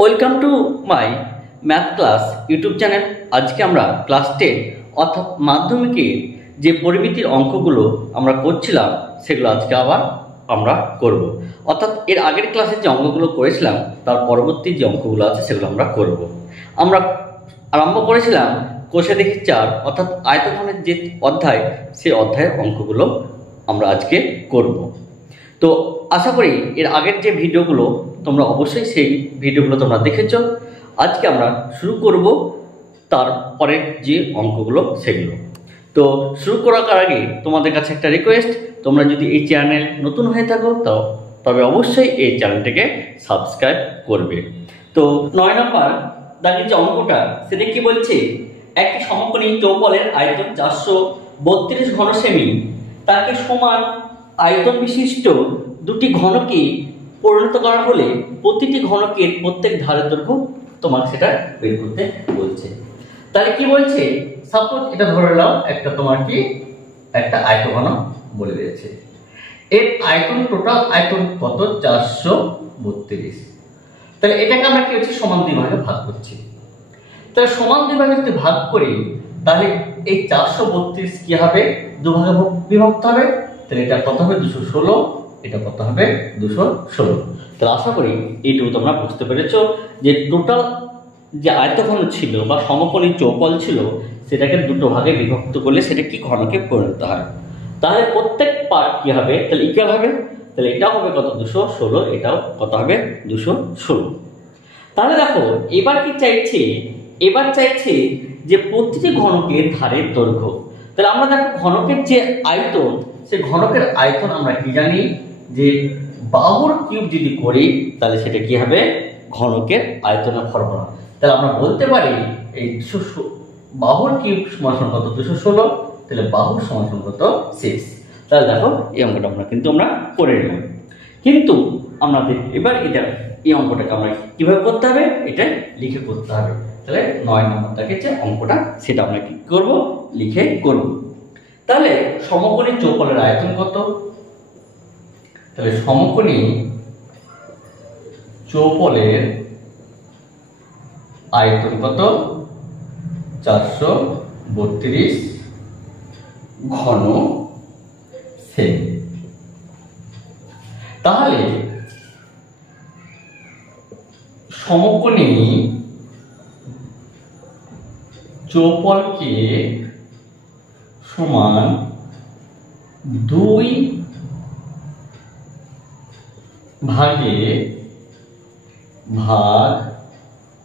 Welcome to my math class YouTube channel. আজকে আমরা class 10 অর্থাৎ মাধ্যমিকের যে পরিমিতির অঙ্কগুলো আমরা করছিলাম সেগুলো আজকে আবার আমরা করব। অর্থাৎ এর আগের ক্লাসের যে অঙ্কগুলো করেছিলাম তার পরবর্তী যে অঙ্কগুলো আছে সেগুলো আমরা করব। আমরা আরম্ভ করেছিলাম কোষে দেখি 4 অর্থাৎ আয়তঘনের যে অধ্যায় সেই অধ্যায়ের অঙ্কগুলো আমরা আজকে করব। তো আশা করি এর আগের যে ভিডিওগুলো তোমরা অবশ্যই সেই ভিডিওগুলো তোমরা দেখেছো। আজকে আমরা শুরু করব তার পরের যে অঙ্কগুলো সেগুলো। তো শুরু করার আগে তোমাদের কাছে একটা রিকোয়েস্ট, তোমরা যদি এই চ্যানেল নতুন হয়ে থাকো তবে অবশ্যই এই চ্যানেলটিকে সাবস্ক্রাইব করবে। তো 9 নম্বর দাগের যে অঙ্কটা সেটা কি বলছে, একটি সমকোণী চৌপলের আয়তন 432 ঘন সেমি, তাকে সমান আয়তন বিশিষ্ট দুটি ঘনকে পরিণত করা হলে প্রতিটি ঘনকের প্রত্যেক ধারের দৈর্ঘ্য তোমাকে সেটা বের করতে বলছে। তাহলে কি বলছে, সাপোজ এটা ধরে নাও একটা তোমার কি একটা আয়তঘন বলে দিয়েছে, এর আয়তন টোটাল আয়তন কত 432। তাহলে এটাকে আমরা কি হচ্ছে সমান দুই ভাগে ভাগ করছি। তাহলে সমান দুই ভাগে যদি ভাগ করি তাহলে এই 432 কি হবে দু ভাগে বিভক্ত হবে। তাহলে এটা কত হবে 216, এটা কত হবে 216। তাহলে আশা করি এইটুকু তোমরা বুঝতে পেরেছো যে টোটাল যে আয়তঘন ছিল বা সমকোণী চৌপল ছিল সেটাকে দুটো ভাগে বিভক্ত করলে সেটা কি ঘনকে পরিণত হয়। তাহলে প্রত্যেক পার্ট কি হবে তাহলে ইকুয়াল হবে। তাহলে এটাও হবে কত 216, এটাও কত হবে 216। তাহলে দেখো এবার কি চাইছে, এবার চাইছে যে প্রতিটি ঘনকের ধারের দৈর্ঘ্য। তাহলে আমরা দেখো ঘনকের যে আয়তন, সে ঘনকের আয়তন আমরা কি জানি যে বাহুর কিউব যদি করি তাহলে সেটা কি হবে ঘনকের আয়তনের ফর্মুলা। তাহলে আমরা বলতে পারি এই বাহুর কিউব সমান কত 216, তাহলে বাহুর সমান কত 6। তাহলে দেখো এই অঙ্কটা আমরা কিন্তু আমরা করে নিলাম। কিন্তু আমাদের এবার এটা এই অঙ্কটাকে আমরা কিভাবে করতে হবে এটা লিখে করতে হবে। তাহলে 9 নম্বর দাগের যে অঙ্কটা সেটা আমরা কি করব লিখে করব। তাহলে সমকোণী চৌপলের আয়তন কত, তাহলে সমকোণী চৌপলের আয়তন কত 432 ঘন সেমি। তাহলে সমকোণী চৌপলকে সমান 2 ভাগে ভাগ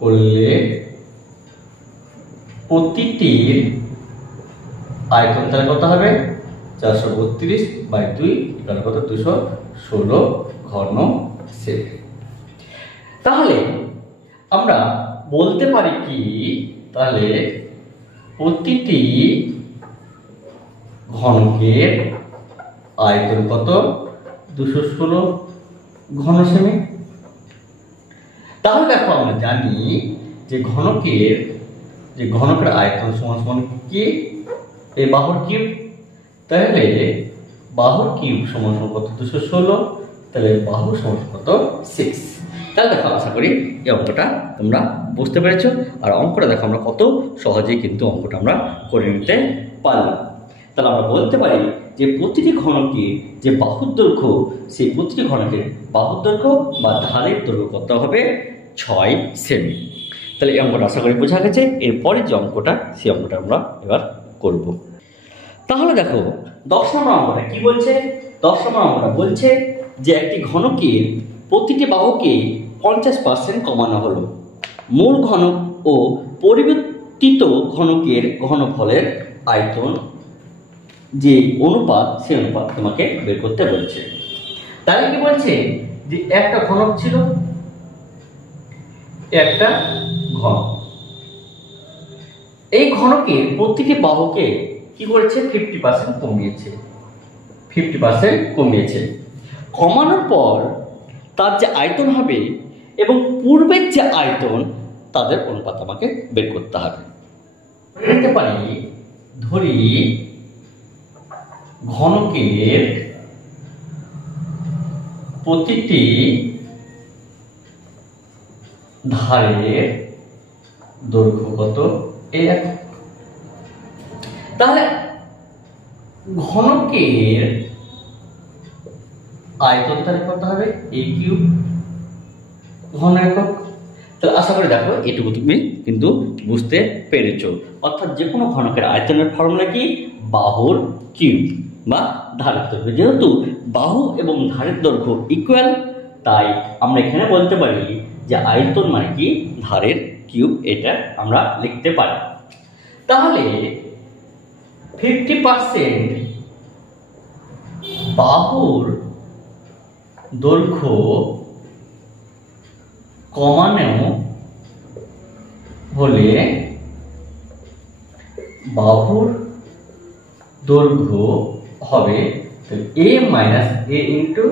করলে প্রতিটির আয়তন তাহলে কত হবে 432/2 তাহলে কত 216 ঘন সেমি। তাহলে আমরা বলতে পারি কি, তাহলে প্রতিটি ঘনকের আয়তন কত 216 ঘন সেমি। তাহলে দেখো আমরা জানি যে ঘনকের আয়তন সমান সমান কি এই বাহুর কিউব। তাহলে বাহুর কিউব সমান সমান কত 216, তাহলে বাহুর সমান কত 6। তাহলে দেখো আশা করি এই অঙ্কটা তোমরা বুঝতে পেরেছো। আর অঙ্কটা দেখো আমরা কত সহজেই কিন্তু অঙ্কটা আমরা করে নিতে পারলাম। তাহলে আমরা বলতে পারি যে প্রতিটি ঘনকের যে বাহুর দৈর্ঘ্য, সেই প্রতিটি ঘনকের বাহুর দৈর্ঘ্য বা ধারের দৈর্ঘ্য কত হবে 6 সেমি। তাহলে এই অঙ্কটা আশা করি বোঝা গেছে। এরপরে যে অঙ্কটা সেই অঙ্কটা আমরা এবার করব। তাহলে দেখো 10 নম্বর অঙ্কটা কি বলছে, 10 নম্বর অঙ্কটা বলছে যে একটি ঘনকের প্রতিটি বাহুকে 50% কমানো হলো, মূল ঘনক ও পরিবর্তিত ঘনকের ঘনফলের আয়তন যে অনুপাত সেই অনুপাত তোমাকে বের করতে বলছে। তাহলে কি বলছে যে একটা ঘনক ছিল, একটা ঘনক, এই ঘনকের প্রতিটি বাহুকে কি করেছে 50% কমিয়েছে, 50% কমিয়েছে। কমানোর পর তার যে আয়তন হবে এবং পূর্বের যে আয়তন তাদের অনুপাত আমাকে বের করতে হবে। নিতে পারি ধরি ঘনকের প্রতিটি ধারের দৈর্ঘ্য কত a একক। তাহলে ঘনকের আয়তন তাহলে কত হবে a কিউব ঘন একক। তাহলে আশা করি দেখো এটুকু তুমি কিন্তু বুঝতে পেরেছো। অর্থাৎ যে কোনো ঘনকের আয়তনের ফর্মুলা কি বাহুর কিউব বা ধারের দৈর্ঘ্য। যেহেতু বাহু এবং ধারের দৈর্ঘ্য ইকুয়াল, তাই আমরা এখানে বলতে পারি যে আয়তন মানে কি ধারের কিউব, এটা আমরা লিখতে পারি। তাহলে 50% বাহুর দৈর্ঘ্য কমানো হলে বাহুর দৈর্ঘ্য হবে a মাইনাস a ইন্টু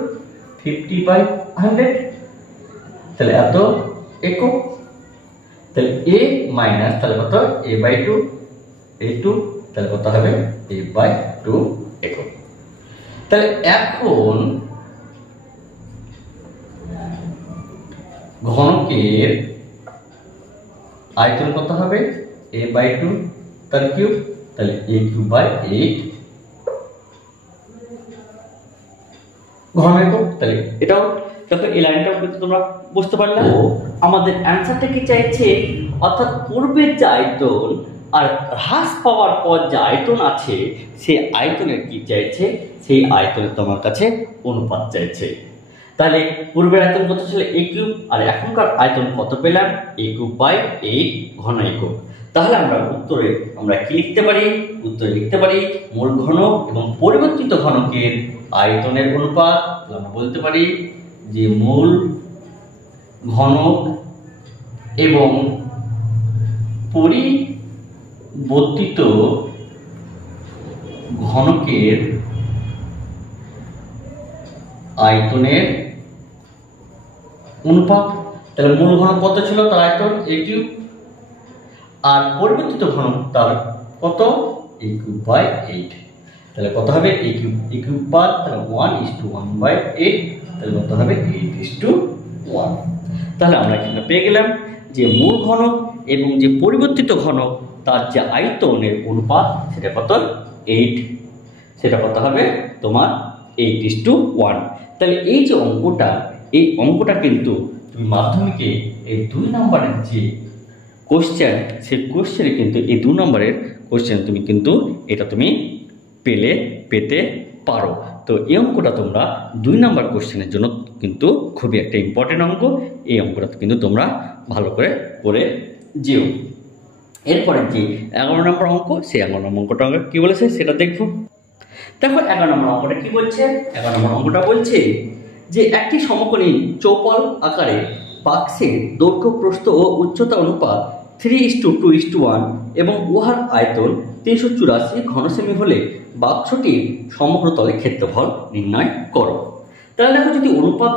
50/100। তাহলে এত একক। তাহলে a মাইনাস তাহলে কত a/2 a2 তাহলে কত হবে a/2 একক। তাহলে এখন ঘনকের আয়তন কত হবে a/2 তার কিউব, তাহলে a3/8 ঘন একক। তাহলে এটাও দেখো এই লাইনটাও কিন্তু তোমরা বুঝতে পারলে। আমাদের অ্যান্সারটা কি চাইছে, অর্থাৎ পূর্বের যে আয়তন আর হ্রাস পাওয়ার পর যে আয়তন আছে সেই আয়তনের কি চাইছে, সেই আয়তনের তোমার কাছে অনুপাত চাইছে। তাহলে পূর্বের আয়তন কত ছিল a কিউব, আর এখনকার আয়তন কত পেলাম a3/8 ঘন একক। তাহলে আমরা উত্তরে আমরা কি লিখতে পারি, উত্তরে লিখতে পারি মূল ঘনক এবং পরিবর্তিত ঘনকের আয়তনের অনুপাত। আমরা বলতে পারি যে মূল ঘনক এবং পরিবর্তিত ঘনকের আয়তনের অনুপাত। তাহলে মূল ঘনক কত ছিল তার আয়তন a কিউব, আর পরিবর্তিত ঘনক তার কত a3/8। তাহলে কত হবে a কিউব পার, তাহলে 1:1/8, তাহলে কত হবে 8:1। তাহলে আমরা এখানে পেয়ে গেলাম যে মূল ঘনক এবং যে পরিবর্তিত ঘনক তার যে আয়তনের অনুপাত সেটা কত 8, সেটা কত হবে তোমার 8:1। তাহলে এই যে অঙ্কটা, এই অঙ্কটা কিন্তু তুমি মাধ্যমিকে এই 2 নম্বরের যে কোশ্চেন, সেই কোশ্চেনে কিন্তু এই 2 নম্বরের কোশ্চেন তুমি কিন্তু এটা তুমি পেতে পারো। তো এই অঙ্কটা তোমরা 2 নম্বর কোশ্চেনের জন্য কিন্তু খুবই একটা ইম্পর্টেন্ট অঙ্ক। এই অঙ্কটা কিন্তু তোমরা ভালো করে যেও। এরপরে যে 11 নম্বর অঙ্ক, সেই 11 নম্বর অঙ্কটা কি বলেছে সেটা দেখবো। দেখো 11 নম্বর অঙ্কটা কি বলছে। 11 নম্বর অঙ্কটা বলছে যে একটি সমকোণী চৌপল আকারে বাক্সের দৈর্ঘ্য প্রস্থ ও উচ্চতা অনুপাত 3:2:1 এবং উহার আয়তন 384 ঘনসেমি হলে বাক্সটির সমগ্র তলে ক্ষেত্রফল নির্ণয় করো। তাহলে দেখো যদি অনুপাত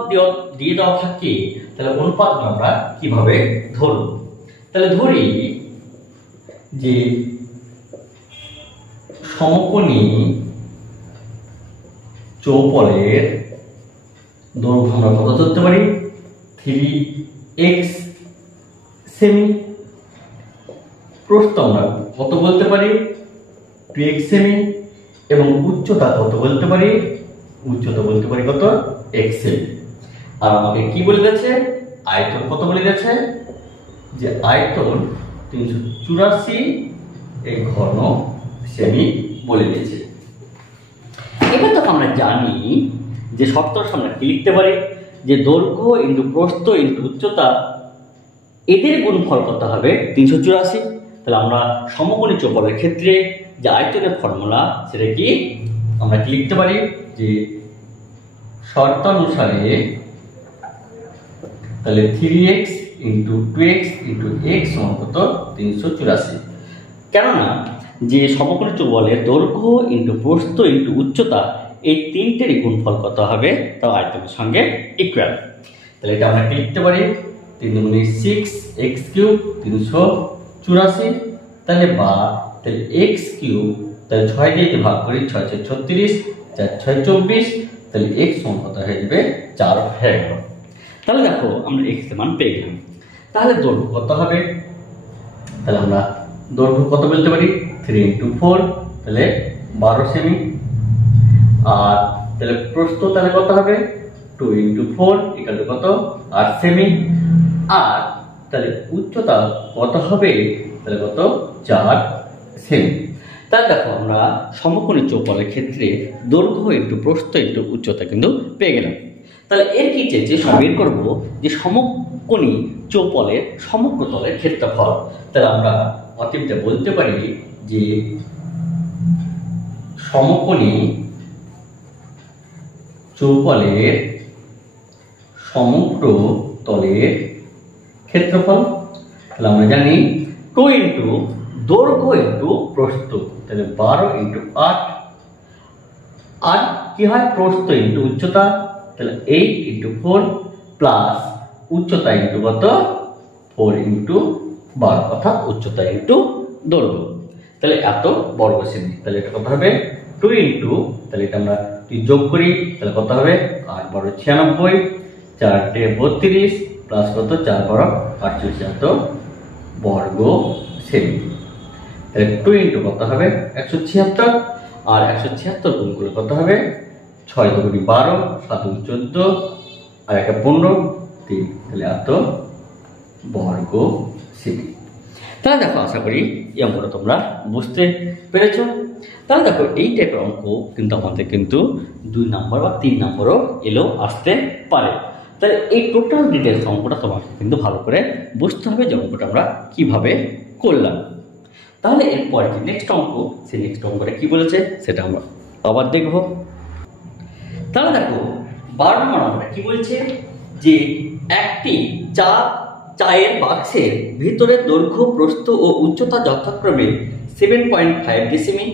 দিয়ে দেওয়া থাকে তাহলে অনুপাত আমরা কিভাবে ধরব। তাহলে ধরি যে সমকোণী চৌপলের দৈর্ঘ্য আমরা কত ধরতে পারি 3x সেমি, প্রস্থ আমরা কত বলতে পারি 2x সেমি, এবং উচ্চতা কত বলতে পারি, উচ্চতা বলতে পারি কত x সেমি। আর আমাকে কি বলে দিয়েছে আয়তন কত বলে দিয়েছে যে আয়তন 384 ঘন সেমি বলে দিয়েছে। এবার তো আমরা জানি যে শর্তর সামনে কি লিখতে পারি যে দৈর্ঘ্য ইন্টু প্রস্থ ইন্টু উচ্চতা এদের গুণফল কত হবে 384। তাহলে আমরা সমকোণী চৌপলের ক্ষেত্রে যে আয়তনের ফর্মুলা সেটা কি আমরা কি লিখতে পারি যে শর্তানুসারে তাহলে 3x into 2x into x সমান কত 384। কেননা যে সমকোণী চৌবলের দৈর্ঘ্য ইন্টু প্রস্থ ইন্টু উচ্চতা এই তিনটেরই গুণফল কত হবে তাও আয়তনের সঙ্গে ইকুয়াল। তাহলে এটা আমরা কি লিখতে পারি 3 × 6 x কিউব 384। তাহলে বা তাহলে x কিউব তাহলে 6 দিয়ে ভাগ করি 6 × 6 = 36, 4 × 6 = 24, তাহলে x সমান কত হয়ে যাবে 4 হয়ে গেল। তাহলে দেখো আমরা x এর মান পেয়ে গেলাম। তাহলে দৈর্ঘ্য কত হবে? তাহলে আমরা দৈর্ঘ্য কত বলতে পারি? 3 × 4 তাহলে 12 সেমি। আর তাহলে প্রস্থ তাহলে কত হবে? 2 × 4 = কত? 8 সেমি। আর তাহলে উচ্চতা কত হবে? তাহলে কত? 4 সেমি। তাহলে দেখো আমরা সমকোণী চৌপলের ক্ষেত্রে দৈর্ঘ্য ইন্টু প্রস্থ ইন্টু উচ্চতা কিন্তু পেয়ে গেলাম। তাহলে এর কি চেয়েছে? বের করবো যে সমকোণী চৌপলের সমগ্র তলের ক্ষেত্রফল। তাহলে আমরা অতীতে বলতে পারি যে সমকোণী চৌপলের সমগ্র তলের ক্ষেত্রফল। তাহলে আমরা জানি 2 ইন্টু দৈর্ঘ্য ইন্টু প্রস্থ, তাহলে 12 × 8। আর কি হয়? প্রস্থ ইন্টু উচ্চতা, তাহলে 8 × 4 প্লাস উচ্চতা ইন্টু কত? 4 × 12, অর্থাৎ উচ্চতা ইন্টু দৈর্ঘ্য। তাহলে এত বর্গ সেমি। তাহলে এটা কত হবে? 2 ইন্টু, তাহলে এটা আমরা যোগ করি, তাহলে কত হবে? 8 × 12 = 96, 4 × 32 প্লাস কত? 4 × 12 = 48, এত বর্গ সেমি। তাহলে 2 ইন্টু কত হবে? 176, আর 176 গুণ করে কত হবে? 6 × 2 = 12, 7 × 14 আর 1 × 15, 3, তাহলে এত বর্গ সেমি। তাহলে দেখো আশা করি এই অঙ্কটা তোমরা বুঝতে পেরেছো। তাহলে দেখো এই টাইপের অঙ্ক কিন্তু আমাদের কিন্তু 2 নম্বর বা 3 নম্বরও এলেও আসতে পারে। তাহলে এই টোটাল ডিটেলস অঙ্কটা তোমাকে কিন্তু ভালো করে বুঝতে হবে যে অঙ্কটা আমরা কিভাবে করলাম। তাহলে এরপরে যে নেক্সট অঙ্ক, সেই নেক্সট অঙ্কটা কি বলেছে সেটা আমরা আবার দেখব। তাহলে দেখো 12 নম্বর অঙ্কটা কি বলছে যে একটি চায়ের বাক্সের ভিতরে দৈর্ঘ্য, প্রস্থ ও উচ্চতা যথাক্রমে 7.5 ডেসিমি,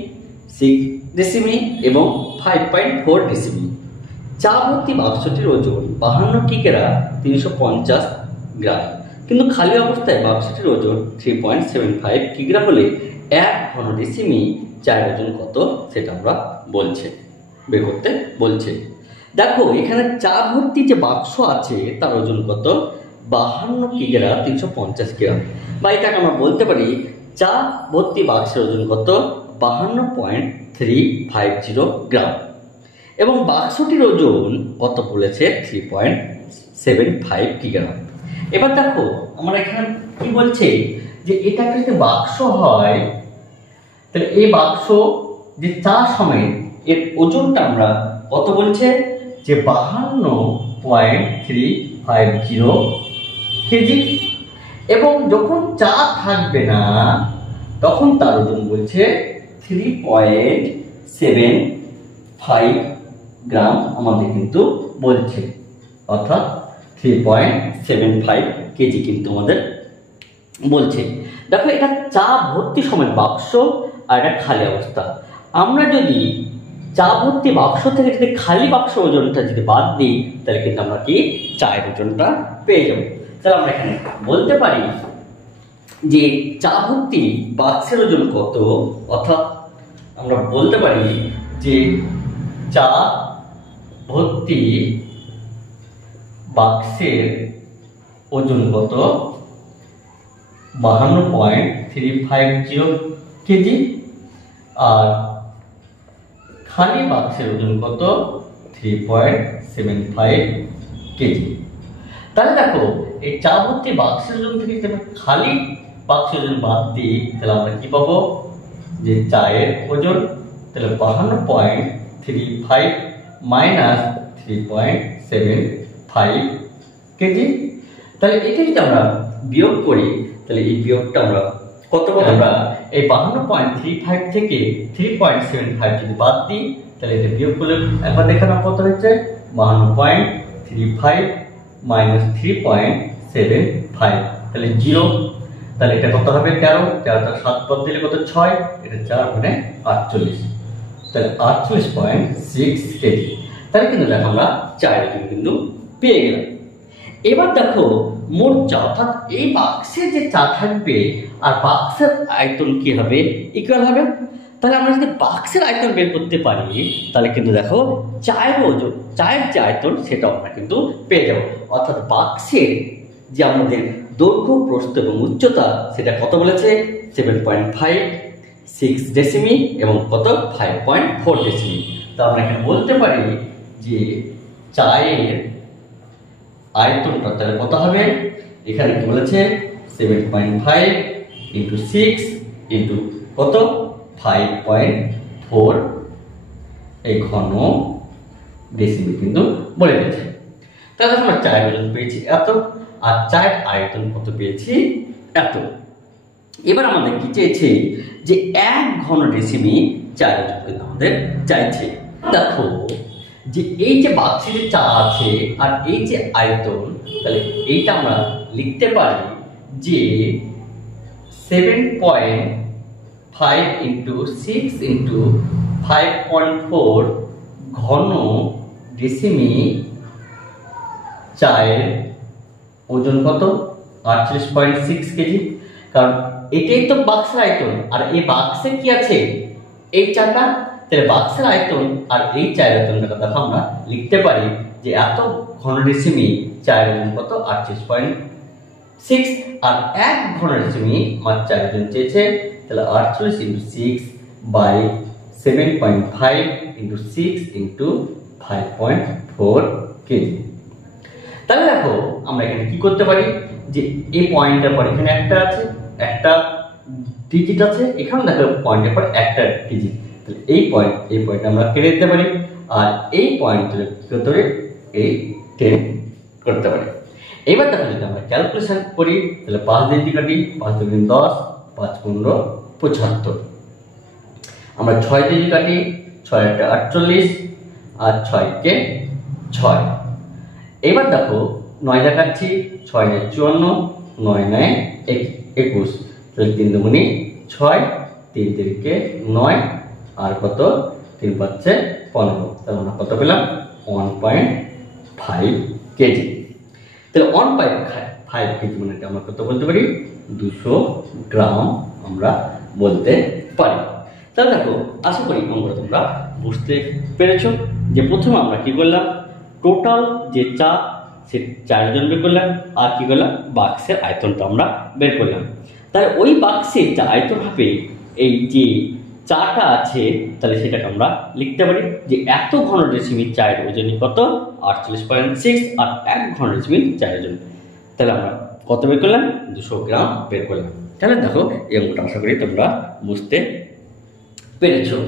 6 ডেসিমি এবং 5.4 ডেসিমি। চা ভর্তি বাক্সটির ওজন 52 কিগ্রা 350 গ্রাম, কিন্তু খালি অবস্থায় বাক্সটির ওজন 3.75 কিগ্রা হলে 1 ঘন ডেসিমি চায়ের ওজন কত সেটা আমরা বের করতে বলছে। দেখো এখানে চা ভর্তি যে বাক্স আছে তার ওজন কত? 52 কিগ্রা 350 গ্রাম, বা এটাকে আমরা বলতে পারি চা ভর্তি বাক্সের ওজন কত? 52.350 গ্রাম, এবং বাক্সটির ওজন কত বলেছে? 3.75 কিগ্রা। এবার দেখো আমরা এখানে কি বলছে যে এটা একটা যদি বাক্স হয়, তাহলে এই বাক্স যে চা সমেত এর ওজনটা আমরা কত বলছে? যে 52.350 কেজি, এবং যখন চা থাকবে না তখন তার ওজন বলছে 3.75 গ্রাম আমাদের কিন্তু বলছে, অর্থাৎ 3.75 কেজি কিন্তু আমাদের বলছে। দেখো এটা চা ভর্তি সমেত বাক্স আর এটা খালি অবস্থা। আমরা যদি চা ভর্তি বাক্স থেকে যদি খালি বাক্স ওজনটা যদি বাদ দিই তাহলে কিন্তু আমরা কি চায়ের ওজনটা পেয়ে যাব। তাহলে আমরা এখানে বলতে পারি যে চা ভর্তি বাক্সের ওজন কত, অর্থাৎ আমরা বলতে পারি যে চা ভর্তি বাক্সের ওজন কত? 52.350 কেজি, আর খালি বাক্সের ওজন কত? 3.75 কেজি। তাহলে দেখো এই চা ভর্তি বাক্সের ওজন থেকে যদি খালি বাক্সের ওজন বাদ দিই তাহলে আমরা কি পাবো? যে চায়ের ওজন, তাহলে 52.35 মাইনাস 3.75 কেজি। তাহলে এটা যদি আমরা বিয়োগ করি তাহলে এই বিয়োগটা আমরা কত পাবো? আমরা এই 52.35 থেকে 3.75 যদি বাদ দিই তাহলে এটা বিয়োগ করলে একবার দেখে নাও কত হচ্ছে? 52.35 মাইনাস 3.75, তাহলে 0। তাহলে এটা কত হবে? 13, 13 তার 7 পদ দিলে কত? 6, এটা 4 মানে 48, তাহলে 48.6 কেজি। তাহলে কিন্তু দেখো আমরা চায়ের ওজন কিন্তু পেয়ে গেলাম। এবার দেখো মোট চা, অর্থাৎ এই বাক্সে যে চা থাকবে আর বাক্সের আয়তন কি হবে? ইকুয়াল হবে। তাহলে আমরা যদি বাক্সের আয়তন বের করতে পারি তাহলে কিন্তু দেখো চায়ের ওজন, চায়ের যে আয়তন সেটাও আমরা কিন্তু পেয়ে যাব। অর্থাৎ বাক্সের যে আমাদের দৈর্ঘ্য, প্রস্থ এবং উচ্চতা সেটা কত বলেছে? 7.5, 6 ডেসিমি এবং কত? 5.4 ডেসিমি। তো আমরা এখানে বলতে পারি যে চায়ের আয়তনটা তাহলে কত হবে? এখানে কি বলেছে? 7.5 ইন্টু 6 ইন্টু কত? 5.4 এই ঘন ডেসিমি কিন্তু বলে দিয়েছে। তাহলে আমরা চায়ের ওজন পেয়েছি এত, আর চায়ের আয়তন কত পেয়েছি? এত। এবার আমাদের কি চেয়েছে? যে 1 ঘন ডেসিমি চায়ের ওজন কিন্তু আমাদের চাইছে। দেখো যে এই যে বাক্সে যে চা আছে আর এই যে আয়তন, তাহলে এইটা আমরা লিখতে পারি যে 7.5 ইন্টু 6 ইন্টু 5.4 ঘন ডেসিমি চায়ের ওজন কত? 48.6 কেজি। কারণ এটাই তো বাক্সের আয়তন, আর এই বাক্সে কি আছে? এই চাটা। তাহলে বাক্সের আয়তন আর এই চায়ের আয়তনটা কথা আমরা লিখতে পারি যে এত ঘন ডেসিমি চায়ের ওজন কত? 48.6। আর 1 ঘন ডেসিমি আমার চায়ের ওজন চেয়েছে, তাহলে 48 into 6 by 7.5 into 6 into 5.4 KG. তাহলে দেখো আমরা এখানে কি করতে পারি? যে এই পয়েন্টের পর এখানে একটা আছে, একটা ডিজিট আছে, এখানে দেখো পয়েন্টের পর একটা ডিজিট, তাহলে এই পয়েন্ট আমরা কেটে দিতে পারি। আর এই পয়েন্ট কি করতে পারি? এই 10 করতে পারি। এবার দেখো যদি আমরা ক্যালকুলেশন করি, তাহলে 5 দিয়ে কাটি, 5 দুগুণ 10, 5 15 75। আমরা 6 দিয়ে কাটি, 6 একটা 48 আর 6 কে 6। এবার দেখো 9 দেখাচ্ছি, 6 9 54, 9 9 21, তাহলে 3 দুগুণে 6, 3 3 9 আর কত? 3 পাচ্ছে 15। তাহলে আমরা কত পেলাম? 1.5 কেজি। তাহলে 1.5 কেজি মানে আমরা কত বলতে পারি? 200 গ্রাম আমরা বলতে পারি। তাহলে দেখো আশা করি অঙ্কটা তোমরা বুঝতে পেরেছো যে প্রথমে আমরা কি করলাম? টোটাল যে চা সে চায়ের ওজন বের করলাম, আর কি করলাম? বাক্সের আয়তনটা আমরা বের করলাম। তাহলে ওই বাক্সের যা আয়তন হবে, এই যে চাটা আছে, তাহলে সেটাকে আমরা লিখতে পারি যে এত ঘন ডেসিমিল চায়ের ওজন কত? 48.6। আর 1 ঘন ডেসিমিল চায়ের ওজন, তাহলে আমরা কত বের করলাম? 200 গ্রাম বের করলাম। তাহলে দেখো এই অঙ্কটা আশা করি তোমরা বুঝতে পেরেছো।